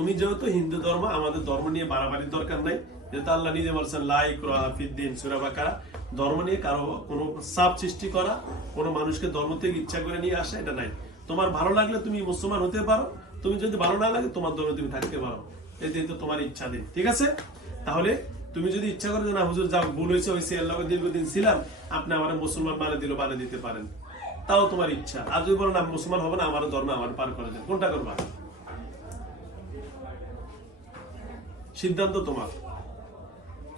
তুমি যেহেতু হিন্দু ধর্ম, আমাদের ধর্ম নিয়ে বাড়াবাড়ির দরকার নাই। যেহেতু আল্লাহ নিজে বলছেন লাইক রাহাফিদ্দিন সুরাবাকারা ধর্ম নিয়ে কারও কোনো চাপ সৃষ্টি করা, কোনো মানুষকে ধর্ম থেকে ইচ্ছা করে নিয়ে আসা, এটা নাই। তোমার ভালো লাগলে তুমি মুসলমান হতে পারো, তুমি যদি ভালো না লাগে, তোমার ধর্মে তুমি থাকতে পারো। এই যেহেতু তোমার ইচ্ছা দিন ঠিক আছে? তাহলে তুমি যদি ইচ্ছা করো যে, না, হুজুর, যাও, ভুল হয়েছে হয়েছে আল্লাহ দীর্ঘদিন ছিলাম, আপনি আমার মুসলমান বানিয়ে দিল, বানিয়ে দিতে পারেন। তাও তোমার ইচ্ছা। আর যদি বলো, না, মুসলমান হবে না আমার ধর্ম আমার পার করে দেন। কোনটা করবা? সিদ্ধান্ত তোমার।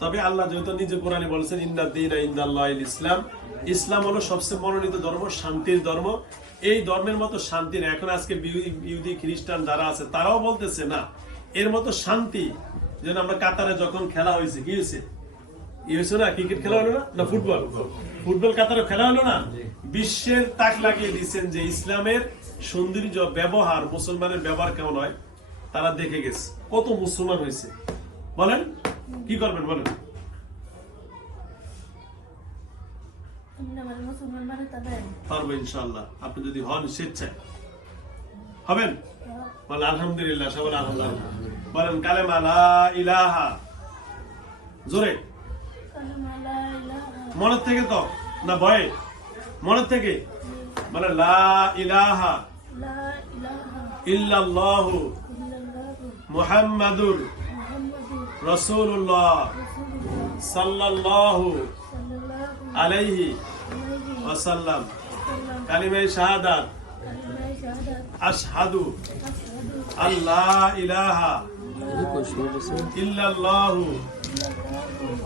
তবে আল্লাহ যেহেতু নিজে কোরআনে বলেছেন দিন ইন্দাল্লাহ ইসলাম। ইসলাম হলো সবচেয়ে মনোনীত ধর্ম, শান্তির ধর্ম। এই ধর্মের মতো শান্তি না এখন আজকে ইহুদি, খ্রিস্টান যারা আছে, তারাও বলতেছে, না, এর মতো শান্তি যেন আমরা কাতারে যখন খেলা হয়েছে, কি হয়েছে? ই হয়েছে না, ক্রিকেট খেলা হলো না? না, ফুটবল? ফুটবল কাতারে খেলা হলো না? বিশ্বের তাক লাগিয়ে দিচ্ছেন যে ইসলামের সৌন্দর্য, ব্যবহার, মুসলমানের ব্যবহার কেমন হয়? তারা দেখে গেছে। কত মুসলমান হয়েছে। বলেন কি করবেন বলেন? ইন্নামাল পারব ইনশাল্লাহ আপনি যদি হন স্বেচ্ছায়। হবেন? বলেন আলহামদুলিল্লাহ সবাই আলহামদুলিল্লাহ। বলেন কালেমা লা ইলাহা। জোরে। থেকে তো? না ভয়ে? মনের থেকে? মানে লা ইলাহা। ইল্লাল্লাহু। মুহাম্মাদুর রাসূলুল্লাহ সাল্লাল্লাহু আলাইহি ওয়াসাল্লাম। কালিমায়ে শাহাদাত, আশহাদু আল্লাহ ইলাহা ইল্লাল্লাহু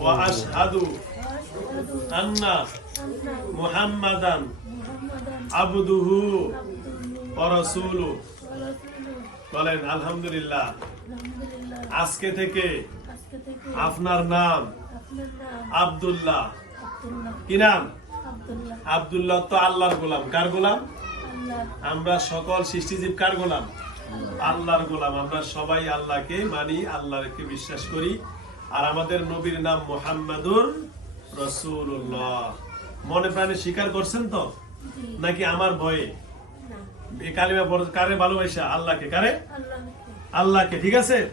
ওয়া আশহাদু আন্না মুহাম্মাদান আবদুহু ওয়া রাসূলুহু। বলেন আলহামদুলিল্লাহ। আজকে থেকে আপনার নাম আব্দুল্লাহ। কি নাম? আব্দুল্লাহ। তো আল্লাহর গোলাম। কার গোলাম? আমরা সকল সৃষ্টিজীব কার গোলাম? আল্লাহর গোলাম। আমরা সবাই আল্লাহকে মানি আল্লাহকে বিশ্বাস করি। আর আমাদের নবীর নাম মোহাম্মদুর রসুল্লাহ মনে প্রাণে স্বীকার করছেন তো? নাকি আমার ভয়ে? কালিমা পড়- কারে ভালোবাসা? আল্লাহকে। কারে? আল্লাহকে, ঠিক আছে?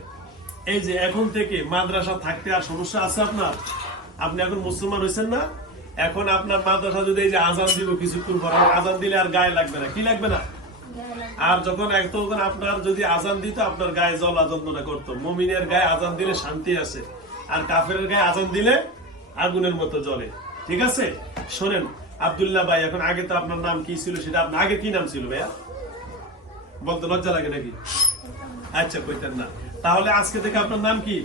এই যে এখন থেকে মাদ্রাসা থাকতে আর সমস্যা আছে আপনার? আপনি এখন মুসলমান হয়েছেন না? এখন আপনার মাদ্রাসা যদি এই যে আজান দিব কিছুক্ষণ পর আজান দিলে আর গায়ে লাগবে না। কি লাগবে না? আর যখন এক তখন আপনার যদি আজান দিত, আপনার গায়ে জল যন্ত্রণা করতো। মমিনের গায়ে আজান দিলে শান্তি আছে। আর কাফের গায়ে আজান দিলে আগুনের মতো জ্বলে। ঠিক আছে? শোনেন, আব্দুল্লাহ ভাই, এখন আগে তো আপনার নাম কি ছিল সেটা আপনার আগে কি নাম ছিল ভাইয়া? বলতে লজ্জা লাগে নাকি? আচ্ছা কইতেন না। তাহলে আজকে থেকে আপনার নাম কি?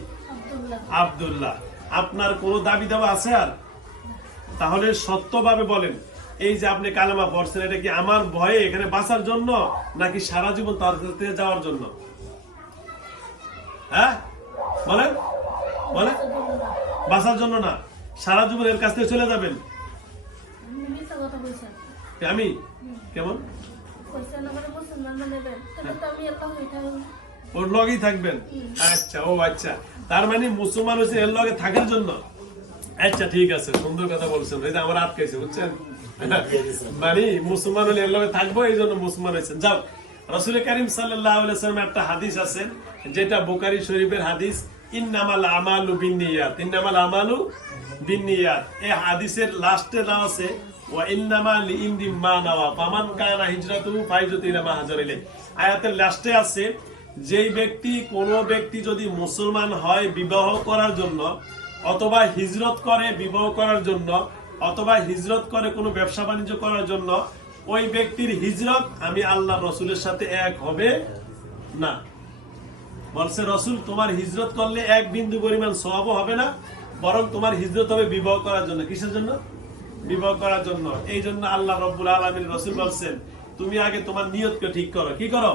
আব্দুল্লাহ। আপনার কোনো দাবি দাবা আছে আর? তাহলে সত্যভাবে বলেন এই যে আপনি কালেমা পড়ছেন এটা কি আমার ভয়ে এখানে বাঁচার জন্য নাকি সারা জীবন তার কাছে যাওয়ার জন্য? হ্যাঁ? বলেন বলেন। বাঁচার জন্য না সারা জীবন এর কাছ থেকে চলে যাবেন। আমি? কেমন? ওর লগেই থাকবেন? আচ্ছা ও আচ্ছা। তার মানে মুসলমান হচ্ছে এর লগে থাকার জন্য? আচ্ছা ঠিক আছে সুন্দর কথা বলছেন। এই যে আমার আটকাইছে বুঝছেন? মানে মুসলমান হলে এর লগে থাকব এই জন্য মুসলমান হয়েছেন। যাও রসুল করিম সাল্লাম একটা হাদিস আছে যেটা বোকারি শরীফের হাদিস ইন্নামাল আমালু বিন্নিয়াত ইন্নামাল আমালু বিন্নিয়াত এই হাদিসের লাস্টে নাম আছে আয়াতের লাস্টে আছে, যেই ব্যক্তি, কোন ব্যক্তি যদি মুসলমান হয় বিবাহ করার জন্য, অথবা হিজরত করে বিবাহ করার জন্য, অথবা হিজরত করে কোনো ব্যবসা বাণিজ্য করার জন্য, ওই ব্যক্তির হিজরত আমি আল্লাহ রসুলের সাথে এক হবে না। বলছে, রসুল, তোমার হিজরত করলে এক বিন্দু পরিমাণ সব হবে না, বরং তোমার হিজরত হবে বিবাহ করার জন্য। কিসের জন্য? বিবাহ করার জন্য। এই জন্য আল্লাহ রব্বুল আলমিন রসুল বলছেন, তুমি আগে তোমার নিয়তকে ঠিক করো। কি করো?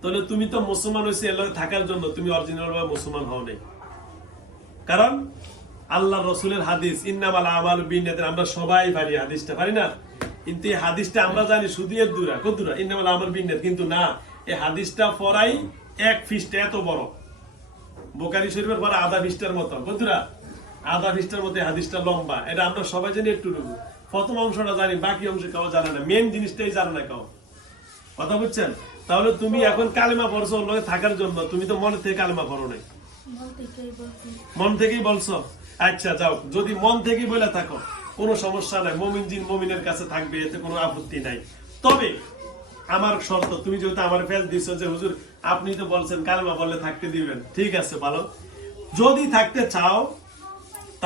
তাহলে তুমি তো মুসলমান হয়েছে, এর থাকার জন্য তুমি অরিজিনাল ভাবে মুসলমান হও নাই। কারণ আল্লাহ রসুলের হাদিস, ইন্নামাল আমাল বিনিয়াতের আমরা সবাই পারি হাদিসটা, পারি না? কিন্তু এই হাদিসটা আমরা জানি শুধু এর দূরা। কত দূরা? ইন্নামাল আমাল বিনিয়াত কিন্তু না, এই হাদিসটা পড়াই এক ফিসটা এত বড়। বোকারি শরীফের পরে আধা ফিসটার মতো বন্ধুরা আধা ফিসটার মধ্যে হাদিসটা লম্বা। এটা আমরা সবাই জানি একটু প্রথম অংশটা জানি বাকি অংশ কেউ জানে না। মেন জিনিসটাই জানে না কেউ কথা বুঝছেন? তাহলে তুমি এখন কালেমা পড়ছো ওর থাকার জন্য। তুমি তো মনে থেকে কালেমা পড়ো নাই। মন মন থেকেই বলছো? আচ্ছা যাও। যদি মন থেকেই বলে থাকো কোনো সমস্যা নাই। মমিন জিন মমিনের কাছে থাকবে এতে কোনো আপত্তি নাই। তবে আমার শর্ত তুমি যেহেতু আমার ফেল দিচ্ছ যে হুজুর আপনি তো বলছেন কালেমা বললে থাকতে দিবেন। ঠিক আছে ভালো। যদি থাকতে চাও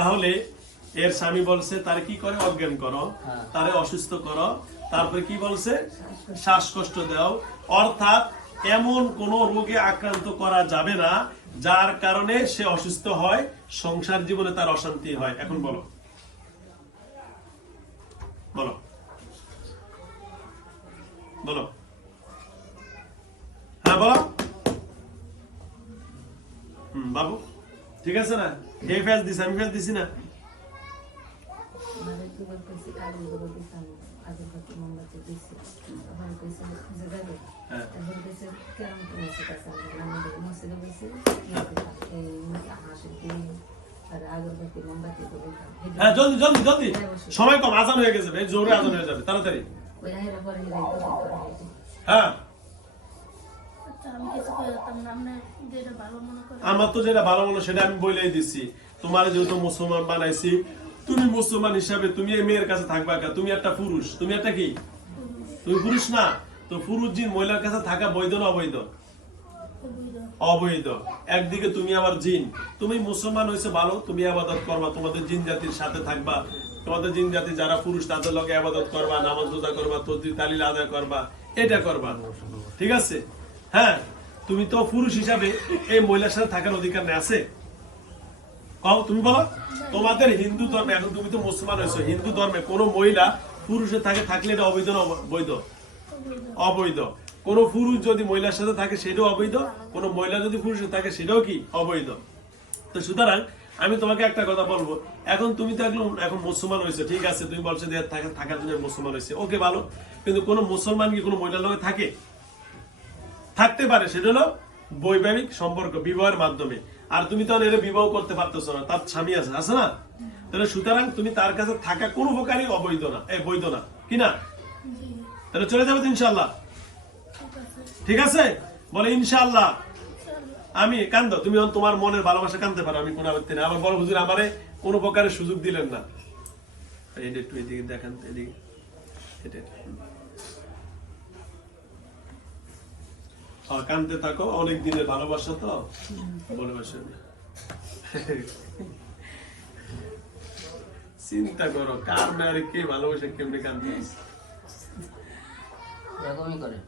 তাহলে এর স্বামী বলছে তার কি করে? অজ্ঞান করো। তারে অসুস্থ করো। তারপরে কি বলছে? শ্বাসকষ্ট দাও। অর্থাৎ এমন কোন রোগে আক্রান্ত করা যাবে না যার কারণে সে অসুস্থ হয় সংসার জীবনে তার অশান্তি হয়। এখন বলো। বলো। বলো। হ্যাঁ বলো। হুম বাবু। ঠিক আছে না? এই ফেল দিস আমি ফেল দিছি না। কি দিছি। হ্যাঁ। জলদি জলদি জলদি। সময় কম আজান হয়ে গেছে ভাই জোরে আজান হয়ে যাবে তাড়াতাড়ি। হ্যাঁ। আচ্ছা আমি কিছু করতাম না আমার তো যেটা ভালো মনে সেটা আমি বলেই দিচ্ছি তোমার যেহেতু মুসলমান বানাইছি তুমি মুসলমান হিসাবে তুমি এই মেয়ের কাছে থাকবা কা? তুমি একটা পুরুষ তুমি একটা কি? তুমি পুরুষ না? তো পুরুষ জিন মহিলার কাছে থাকা বৈধ না অবৈধ? অবৈধ। একদিকে তুমি আবার জিন। তুমি মুসলমান হয়েছে ভালো তুমি আবাদত করবা। তোমাদের জিন জাতির সাথে থাকবা। তোমাদের জিন জাতি যারা পুরুষ তাদের লগে আবাদত করবা নামাজ রোজা করবা তদ্রি তালিল আদায় করবা। এটা করবা। ঠিক আছে? হ্যাঁ? তুমি তো পুরুষ হিসাবে এই মহিলার সাথে থাকার অধিকার নেই, আছে? কও, তুমি বলো? তোমাদের হিন্দু ধর্মে, এখন তুমি তো মুসলমান হয়েছো, হিন্দু ধর্মে কোনো মহিলা পুরুষের থাকে, থাকলে এটা অবৈধ না বৈধ অবৈধ। কোন পুরুষ যদি মহিলার সাথে থাকে, সেটাও অবৈধ। কোন মহিলা যদি পুরুষের থাকে, সেটাও কি অবৈধ? তো সুতরাং, আমি তোমাকে একটা কথা বলব। এখন তুমি তো একজন এখন মুসলমান হয়েছে, ঠিক আছে? তুমি বলছো থাকার জন্য মুসলমান হয়েছে। ওকে, ভালো। কিন্তু কোন মুসলমান কি কোনো মহিলার লগে থাকে? থাকতে পারে সেটা হলো বৈবাহিক সম্পর্ক বিবাহের মাধ্যমে। আর তুমি তো আর এর বিবাহ করতে পারতেছো না তার স্বামী আছে আছে না? তাহলে সুতরাং তুমি তার কাছে থাকা কোনো প্রকারই অবৈধ না এ বৈধ না। কি না? তাহলে চলে যাবে ইনশাল্লাহ ঠিক আছে। বলে ইনশাআল্লাহ। আমি কান্দ তুমি তোমার মনের ভালোবাসা কানতে পারো আমি কোনো আপত্তি নেই। আবার বড় হুজুর আমারে কোনো প্রকারের সুযোগ দিলেন না। এইটা একটু এদিকে দেখান এদিকে। এটা এটা। হ্যাঁ, কানতে থাকো অনেক দিনের ভালোবাসা তো? ভালোবাসা চিন্তা করো কার মেয়ারে কে ভালোবাসে কেমনি কানতে? এরকমই করে।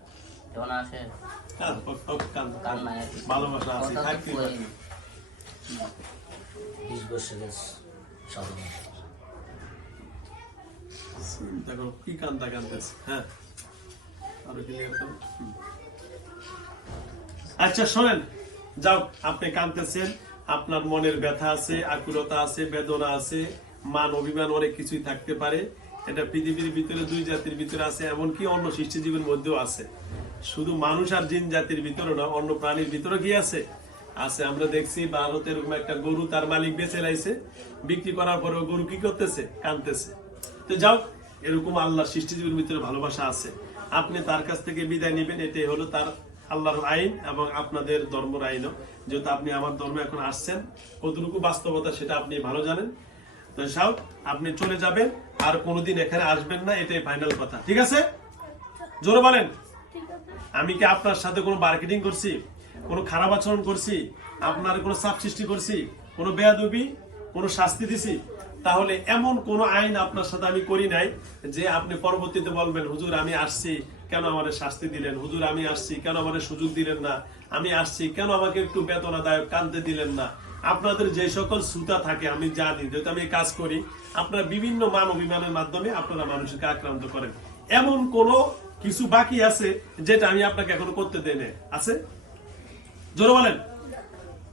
যখন আসে। ভালোবাসা আছে। বিশ বছরের সাধনা চিন্তা করো কি কান্দা হ্যাঁ? আরও ক্লিয়ার করো হুম। আচ্ছা শোনেন। যাও, আপনি কাঁদতেছেন, আপনার মনের ব্যথা আছে, আকুলতা আছে, বেদনা আছে, মান, অভিমান অনেক কিছুই থাকতে পারে। এটা পৃথিবীর ভিতরে, দুই জাতির ভিতরে আছে, এমনকি অন্য সৃষ্টিজীবীর মধ্যেও আছে। শুধু মানুষ আর জিন জাতির ভিতরে না, অন্য প্রাণীর ভিতরে কি আছে? আছে, আমরা দেখছি ভারতে এরকম একটা গরু তার মালিক বেঁচে লাইছে, বিক্রি করার পরে গরু কি করতেছে? কানতেছে তো যাও, এরকম আল্লাহ সৃষ্টিজীবীর ভিতরে ভালোবাসা আছে। আপনি তার কাছ থেকে বিদায় নেবেন, এটাই হলো তার আল্লাহর আইন এবং আপনাদের ধর্মের আইনও। যেহেতু আপনি আমার ধর্মে এখন আসছেন, কতটুকু বাস্তবতা সেটা আপনি ভালো জানেন। তো সাউথ, আপনি চলে যাবেন, আর কোনোদিন এখানে আসবেন না, এটাই ফাইনাল কথা। ঠিক আছে? জোরে বলেন। আমি কি আপনার সাথে কোনো মার্কেটিং করছি? কোনো খারাপ আচরণ করছি? আপনার কোনো চাপ সৃষ্টি করছি? কোনো বেয়াদবি? কোনো শাস্তি দিছি? তাহলে এমন কোন আইন আপনার সাথে আমি করি নাই যে আপনি পরবর্তীতে বলবেন, হুজুর, আমি আসছি। কেন আমাদের শাস্তি দিলেন? হুজুর, আমি আসছি। কেন আমাদের সুযোগ দিলেন না? আমি আসছি। কেন আমাকে একটু বেতনাদায়ক কানতে দিলেন না? আপনাদের যে সকল সুতা থাকে, আমি জানি, যেহেতু আমি কাজ করি, আপনারা বিভিন্ন মান অভিমানের মাধ্যমে আপনারা মানুষকে আক্রান্ত করেন। এমন কোন কিছু বাকি আছে যেটা আমি আপনাকে এখনও করতে নাই। আছে? জোরে বলেন।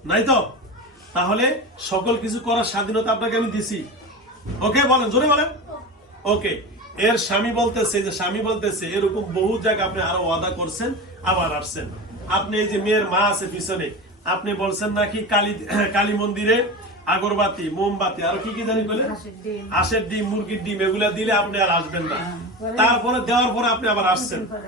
নাই তো? তাহলে সকল কিছু করার স্বাধীনতা আপনাকে আমি দিছি। ওকে, বলেন, জোরে বলেন। ওকে। এর স্বামী বলতেছে যে স্বামী বলতেছে এরকম বহু জায়গা আপনি আরও ওয়াদা করছেন আবার আসছেন। আপনি এই যে মেয়ের মা আছে পিছনে আপনি বলছেন নাকি কালী কালী মন্দিরে আগরবাতি মোমবাতি আর কি কি জানি বলে? হাঁসের ডিম। মুরগির ডিম এগুলা দিলে আপনি আর আসবেন না। তারপরে দেওয়ার পরে আপনি আবার আসছেন। আবার।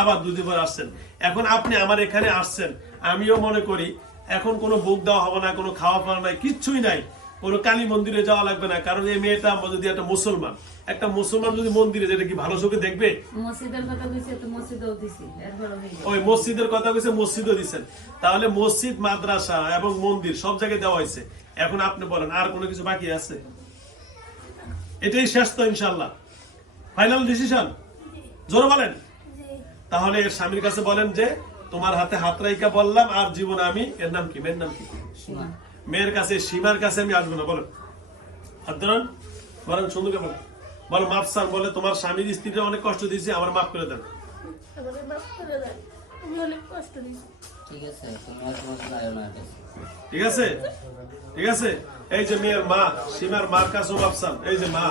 আবার দুদিন পর আসছেন। এখন আপনি আমার এখানে আসছেন আমিও মনে করি এখন কোনো বুক দেওয়া হবে না কোনো খাওয়া পাওয়া নাই কিচ্ছুই নাই। কোনো কালী মন্দিরে যাওয়া লাগবে না কারণ এই মেয়েটা যদি একটা মুসলমান। একটা মুসলমান যদি মন্দিরে যেটা কি ভালো চোখে দেখবে। ওই মসজিদের কথা কইছে মসজিদও দিচ্ছেন তাহলে মসজিদ মাদ্রাসা এবং মন্দির সব জায়গায় দেওয়া হয়েছে। এখন আপনি বলেন আর কোনো কিছু বাকি আছে? এটাই শেষ তো ইনশাল্লাহ ফাইনাল ডিসিশন জোরে বলেন। তাহলে এর স্বামীর কাছে বলেন যে তোমার হাতে হাত রাইকা বললাম আর জীবন আমি এর নাম কি? মেয়ের নাম কি? মেয়ের কাছে সীমার কাছে আমি আসব না বলেন হাত ধরেন। বলেন সুন্দর বলেন। বলো মাফ স্যার বলে তোমার স্বামীর স্ত্রীটা অনেক কষ্ট দিয়েছে আমার মাফ করে দেন। ঠিক আছে ঠিক আছে? এই যে মেয়ের মা সীমার মার কাছে বাপসান এই যে মা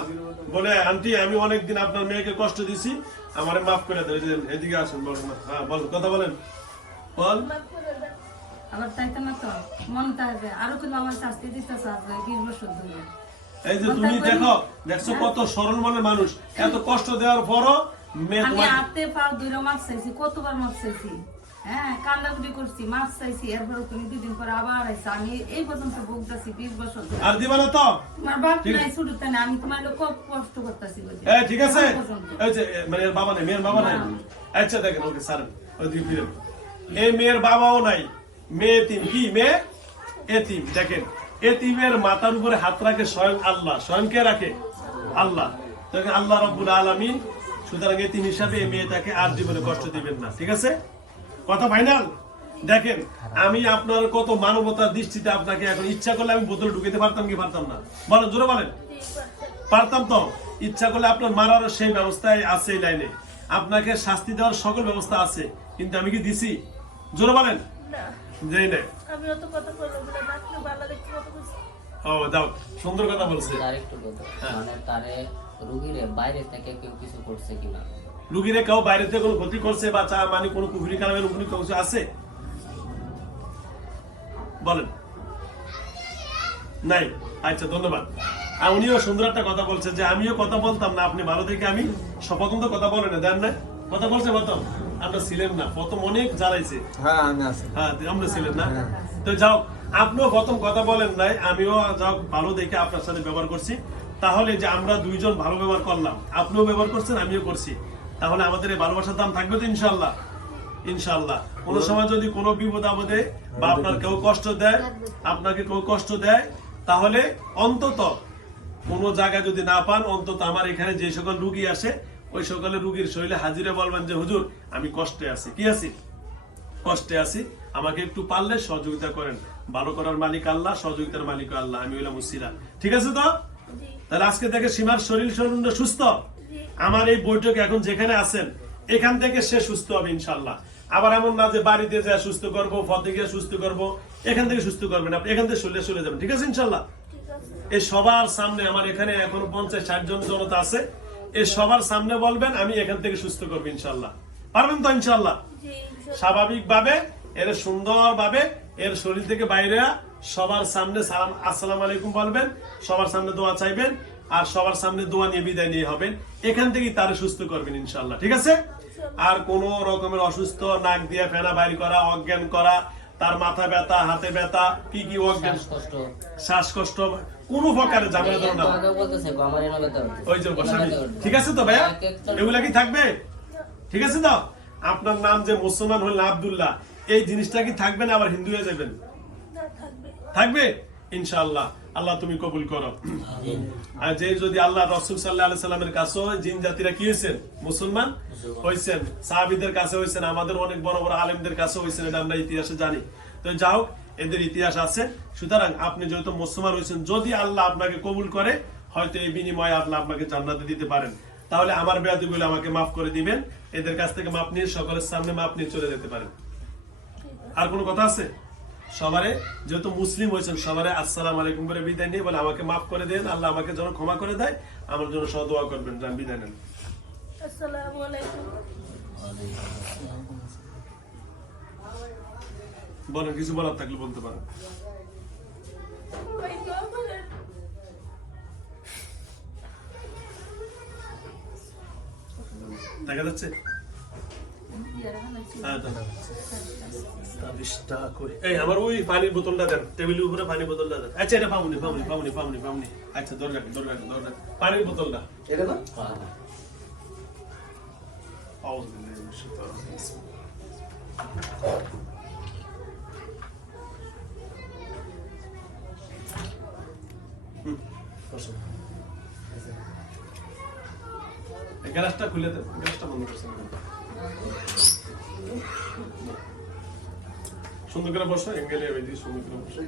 বলে আন্টি আমি অনেকদিন আপনার মেয়েকে কষ্ট দিছি আমারে মাফ করে দেন। এদিকে আসেন বলেন হ্যাঁ বল কথা বলেন। বল। আবার না তো। মন আরও কিন্তু আমার শাস্তি দিতে চাচ্ছে বিশ বছর ধরে। এই যে তুমি দেখো দেখছ কত সরল মনের মানুষ। এত কষ্ট দেওয়ার পরও আমি হাতে পাও দুইটা চাইছি কতবার চাইছি। হ্যাঁ কান্দাকুটি করছি মাপ চাইছি এরপর তুমি দুদিন পর আবার আইসা আমি এই পর্যন্ত ভুগতেছি বিশ বছর আর দিবা না তো? বাপ নাই না আমি তোমার লোক কষ্ট করতেছি এই ঠিক আছে? মানে বাবা নাই মেয়ের বাবা নাই। আচ্ছা দেখেন ওকে স্যার ওদিকে ফিরেন। এই মেয়ের বাবাও নাই। মেয়ে তিন কি মেয়ে? এতিম। দেখেন, এতিমের মাথার উপরে হাত রাখে স্বয়ং আল্লাহ। স্বয়ং কে রাখে? আল্লাহ। দেখেন, আল্লাহ রব্বুল আলামিন, সুতরাং এতিম হিসাবে এই মেয়েটাকে আর জীবনে কষ্ট দিবেন না। ঠিক আছে? কথা ফাইনাল? দেখেন, আমি আপনার কত মানবতার দৃষ্টিতে আপনাকে এখন ইচ্ছা করলে আমি বোতলে ঢুকিতে পারতাম কি পারতাম না? বলেন, জোরে বলেন। পারতাম তো। ইচ্ছা করলে আপনার মারার সেই ব্যবস্থায় আছে এই লাইনে। আপনাকে শাস্তি দেওয়ার সকল ব্যবস্থা আছে, কিন্তু আমি কি দিছি? জোরে বলেন। যেই না। আমি অত কথা বললাম বলে আপনি ভালো দেখতে কত বলছি ও দাও সুন্দর কথা বলছে। আর একটু কথা হ্যাঁ। মানে তারে রুগীরে বাইরে থেকে কেউ কিছু করছে কিনা? রুগীরে কেউ বাইরে থেকে কোনো ক্ষতি করছে বা চা মানে কোনো কুফরি কালামের কিছু আছে? বলেন। নাই। আচ্ছা ধন্যবাদ। আর উনিও সুন্দর একটা কথা বলছে যে আমিও কথা বলতাম না আপনি ভালো থেকে আমি প্রথম তো কথা বলেন না দেন না। কথা বলছে প্রথম। আমরা ছিলেন না প্রথম অনেক জ্বালাইছে। হ্যাঁ আমি আছি। হ্যাঁ আমরা ছিলেন না। তো যাও আপনিও প্রথম কথা বলেন নাই আমিও যাও ভালো দেখে আপনার সাথে ব্যবহার করছি। তাহলে যে আমরা দুইজন ভালো ব্যবহার করলাম আপনিও ব্যবহার করছেন আমিও করছি। তাহলে আমাদের এই ভালোবাসার দাম থাকবে তো ইনশাল্লাহ ইনশাল্লাহ কোন সময় যদি কোনো বিপদ আপদে বা আপনার কেউ কষ্ট দেয় আপনাকে কেউ কষ্ট দেয় তাহলে অন্তত কোন জায়গায় যদি না পান অন্তত আমার এখানে যে সকল রুগী আসে ওই সকলে রুগীর শরীরে হাজিরে বলবেন যে হুজুর আমি কষ্টে আছি। কি আছি? কষ্টে আছি। আমাকে একটু পারলে সহযোগিতা করেন। ভালো করার মালিক আল্লাহ সহযোগিতার মালিক আল্লাহ আমি হইলাম মুসিরা ঠিক আছে তো? তাহলে আজকে থেকে সীমার শরীর শরীর সুস্থ? আমার এই বৈঠক এখন যেখানে আছেন এখান থেকে সে সুস্থ হবে ইনশাল্লাহ আবার এমন না যে বাড়িতে যা সুস্থ করব ফতে গিয়ে সুস্থ করব এখান থেকে সুস্থ করবেন আপনি। এখান থেকে শরীরে চলে যাবেন। ঠিক আছে ইনশাল্লাহ এই সবার সামনে আমার এখানে এখন পঞ্চাশ ষাট জন জনতা আছে। এই সবার সামনে বলবেন আমি এখান থেকে সুস্থ করব ইনশাল্লাহ পারবেন তো ইনশাল্লাহ স্বাভাবিক ভাবে এর সুন্দর ভাবে এর শরীর থেকে বাইরে সবার সামনে সালাম আসসালাম আলাইকুম বলবেন সবার সামনে দোয়া চাইবেন আর সবার সামনে দোয়া নিয়ে বিদায় নিয়ে হবেন। এখান থেকেই তারে সুস্থ করবেন ইনশাল্লাহ ঠিক আছে? আর কোন রকমের অসুস্থ নাক দিয়ে ফেনা বাইর করা অজ্ঞান করা তার মাথা ব্যথা হাতে ব্যথা কি কি অজ্ঞান? শ্বাসকষ্ট। শ্বাসকষ্ট কোনো ধরো না। হচ্ছে। ওই যে। ঠিক আছে তো ভাইয়া? এগুলা কি থাকবে? ঠিক আছে তো? আপনার নাম যে মুসলমান হলেন আব্দুল্লাহ এই জিনিসটা কি থাকবে না আবার হিন্দু হয়ে যাবেন? থাকবে। থাকবে? ইনশাআল্লাহ। আল্লাহ তুমি কবুল করো। আর যে যদি আল্লাহ রসুল সাল্লাহ সাল্লামের কাছে জিন জাতিরা কি হয়েছেন? মুসলমান? হয়েছেন সাহাবিদের কাছে হয়েছেন আমাদের অনেক বড় বড় আলেমদের কাছে হয়েছেন এটা আমরা ইতিহাসে জানি। তো যাও এদের ইতিহাস আছে। সুতরাং আপনি যেহেতু মুসলমান হয়েছেন, যদি আল্লাহ আপনাকে কবুল করে, হয়তো এই বিনিময়ে আল্লাহ আপনাকে জান্নাতে দিতে পারেন। তাহলে আমার বেয়াদিগুলো আমাকে মাফ করে দিবেন। এদের কাছ থেকে মাপ নিয়ে সকলের সামনে মাপ নিয়ে চলে যেতে পারেন। আর কোনো কথা আছে? সবারে, যেহেতু মুসলিম হয়েছেন, সবারে আসসালাম আলাইকুম করে বিদায় নিয়ে বলে, আমাকে মাফ করে দেন, আল্লাহ আমাকে যেন ক্ষমা করে দেয়, আমার জন্য সহ দোয়া করবেন বিদায় নেন। আসসালামু আলাইকুম। বলেন কিছু বলার থাকলে বলতে পারেন। দেখা যাচ্ছে? হ্যাঁ। এই আমার ওই পানির বোতলটা দেন টেবিলের উপরে পানির বোতলটা দেন। আচ্ছা এটা আচ্ছা ধরে রাখেন ধরে রাখেন ধরে রাখেন। পানির বোতলটা। এটা না? এই গ্লাসটা খুলে দেন গ্লাসটা বন্ধ করছেন সুন্দর করে বসো এঙ্গেলে এদিকে সুন্দর করে বসো।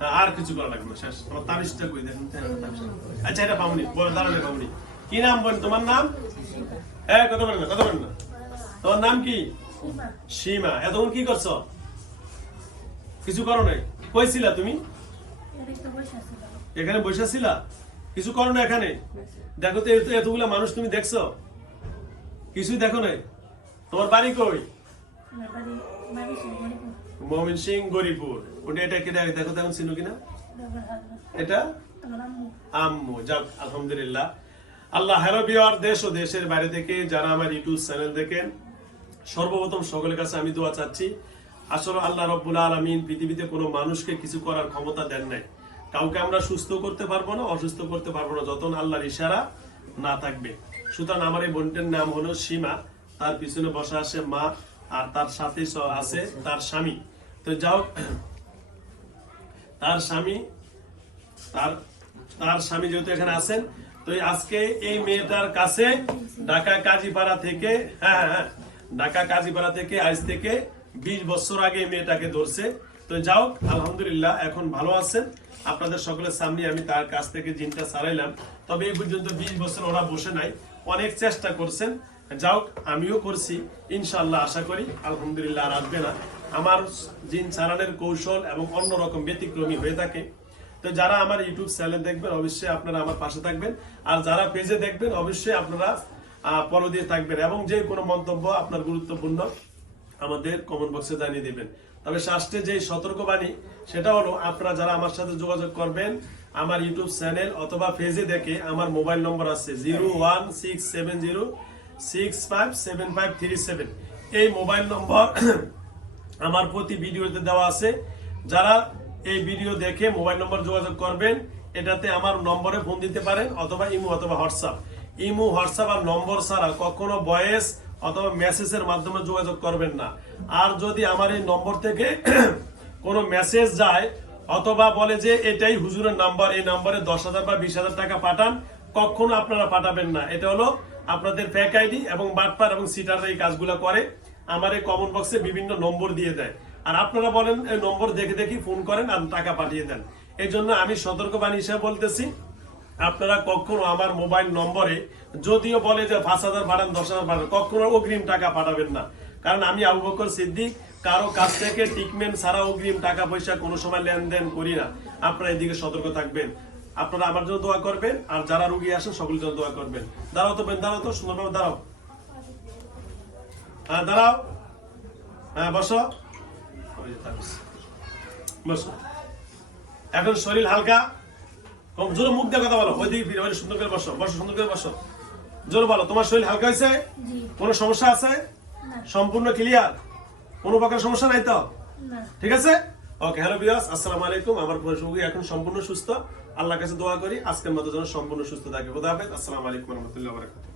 হ্যাঁ, আর কিছু করা লাগবে না শেষ। আমার তাবিজটা কই দেখেন আচ্ছা এটা পামনি বলে দাঁড়ালে পামনি কি নাম বল তোমার নাম? হ্যাঁ কথা বলেন না কথা বলেন না। তোমার নাম কি? সীমা। এতক্ষণ কি করছ? কিছু করো নাই? কই ছিলা তুমি? এখানে বসে ছিলা কিছু করো না এখানে। দেখো তো এত- এতগুলা মানুষ তুমি দেখছ? কিছুই দেখো নাই? তোমার বাড়ি কই? মমিন সিং গরিপুর। ওটা এটা কি দেখো তেমন চিনো কিনা? এটা? আম্মু, যাক, আলহামদুলিল্লাহ। আল্লাহ, হ্যালো বিহার দেশ ও দেশের বাইরে থেকে যারা আমার ইউটিউব চ্যানেল দেখেন, সর্বপ্রথম সকলের কাছে আমি দোয়া চাচ্ছি। আসলে আল্লাহ রব্বুল আলমিন পৃথিবীতে কোনো মানুষকে কিছু করার ক্ষমতা দেন নাই। কাউকে আমরা সুস্থ করতে পারব না অসুস্থ করতে পারব না যতক্ষণ আল্লাহর ইশারা না থাকবে। সুতরাং আমার এই বোনটির নাম হলো সীমা তার পিছনে বসা আছে মা আর তার সাথে আছে তার স্বামী। তো যাও তার স্বামী তার তার স্বামী যেহেতু এখানে আছেন তো আজকে এই মেয়েটার কাছে ঢাকা কাজীপাড়া থেকে হ্যাঁ হ্যাঁ, হ্যাঁ ঢাকা কাজীপাড়া থেকে আজ থেকে বিশ বছর আগে মেয়েটাকে ধরছে। তো যাও, আলহামদুলিল্লাহ, এখন ভালো আছেন আপনাদের সকলের সামনে আমি তার কাছ থেকে জিনটা ছাড়াইলাম তবে এই পর্যন্ত বিশ বছর ওরা বসে নাই, অনেক চেষ্টা করছেন। যাও, আমিও করছি ইনশাল্লাহ আশা করি, আলহামদুলিল্লাহ আর আসবে না। আমার জিন ছাড়ানোর কৌশল এবং অন্যরকম ব্যতিক্রমী হয়ে থাকে। তো যারা আমার ইউটিউব চ্যানেল দেখবেন, অবশ্যই আপনারা আমার পাশে থাকবেন। আর যারা পেজে দেখবেন, অবশ্যই আপনারা ফলো দিয়ে থাকবেন এবং যে কোনো মন্তব্য আপনার গুরুত্বপূর্ণ, আমাদের কমেন্ট বক্সে জানিয়ে দিবেন। তবে শাস্ত্রে যে সতর্কবাণী, সেটা হলো আপনারা যারা আমার সাথে যোগাযোগ করবেন, আমার ইউটিউব চ্যানেল অথবা পেজে দেখে আমার মোবাইল নম্বর আছে zero one six seven zero, six five seven five three seven. এই মোবাইল নম্বর আমার প্রতি ভিডিওতে দেওয়া আছে। যারা এই ভিডিও দেখে মোবাইল নম্বর যোগাযোগ করবেন, এটাতে আমার নম্বরে ফোন দিতে পারেন অথবা ইমো অথবা হোয়াটসঅ্যাপ। ইমো, হোয়াটসঅ্যাপ আর নম্বর ছাড়া কখনো ভয়েস অথবা মেসেজের মাধ্যমে যোগাযোগ করবেন না। আর যদি আমার এই নম্বর থেকে কোনো মেসেজ যায়, অথবা বলে যে এটাই হুজুরের নাম্বার, এই নম্বরে দশ হাজার বা বিশ হাজার টাকা পাঠান, কখনো আপনারা পাঠাবেন না। এটা হলো আপনাদের ফ্যাক আইডি এবং বাটপার এবং সিটার এই কাজগুলো করে, আমার এই কমেন্ট বক্সে বিভিন্ন নম্বর দিয়ে দেয়। আর আপনারা বলেন, এই নম্বর দেখে দেখি ফোন করেন আর টাকা পাঠিয়ে দেন। এই জন্য আমি সতর্কবাণী হিসেবে বলতেছি, আপনারা কখনো আমার মোবাইল নম্বরে যদিও বলে যে পাঁচ হাজার পাঠান, দশ হাজার পাঠান, কখনো অগ্রিম টাকা পাঠাবেন না। কারণ আমি আবু বকর সিদ্দিক কারও কাছ থেকে ট্রিটমেন্ট ছাড়া অগ্রিম টাকা পয়সা কোনো সময় লেনদেন করি না। আপনারা এদিকে সতর্ক থাকবেন। আপনারা আমার জন্য দোয়া করবেন আর যারা রুগী আসেন সকলের জন্য দোয়া করবেন। দাঁড়াও তো বোন, দাঁড়াও তো সুন্দরভাবে দাঁড়াও। হ্যাঁ দাঁড়াও। হ্যাঁ বসো। ওই বসো। এখন শরীর হালকা। জোরে মুখ দিয়ে কথা বলো। ওইদিকে ফিরে ওই সুন্দর করে বসো। বসো সুন্দর করে বসো। জোর বলো তোমার শরীর হালকা হয়েছে? কোনো সমস্যা আছে? সম্পূর্ণ ক্লিয়ার কোনো প্রকার সমস্যা নাই তো? ঠিক আছে? ওকে হ্যালো বিয়াস আসসালামু আলাইকুম। আমার রোগী এখন সম্পূর্ণ সুস্থ। আল্লাহর কাছে দোয়া করি আজকের মতো যেন সম্পূর্ণ সুস্থ থাকে। খোদা হাফেজ। আসসালামু আলাইকুম রহমতুল্লাহ বারাকাতুহু।